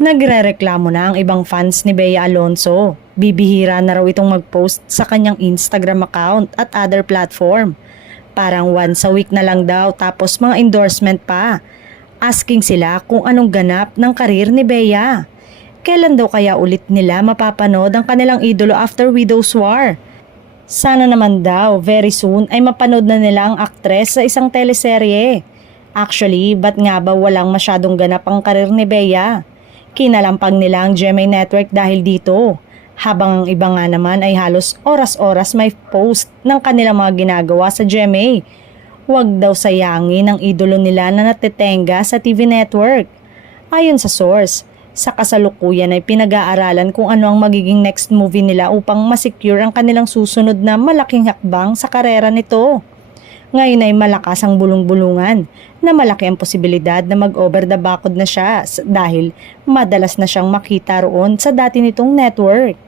Nagrereklamo na ang ibang fans ni Bea Alonzo. Bibihira na raw itong mag-post sa kanyang Instagram account at other platform. Parang once a week na lang daw tapos mga endorsement pa. Asking sila kung anong ganap ng karir ni Bea. Kailan daw kaya ulit nila mapapanood ang kanilang idolo after Widow's War? Sana naman daw very soon ay mapanood na nila ang aktres sa isang teleserye. Actually, ba't nga ba walang masyadong ganap ang karir ni Bea? Kinalampag nila ang GMA Network dahil dito. Habang ang iba nga naman ay halos oras-oras may post ng kanilang mga ginagawa sa GMA. Huwag daw sayangin ang idolo nila na natetenga sa TV network. Ayon sa source, sa kasalukuyan ay pinag-aaralan kung ano ang magiging next movie nila upang masecure ang kanilang susunod na malaking hakbang sa karera nito. Ngayon ay malakas ang bulong-bulungan na malaki ang posibilidad na mag-over the backod na siya dahil madalas na siyang makita roon sa dati nitong network.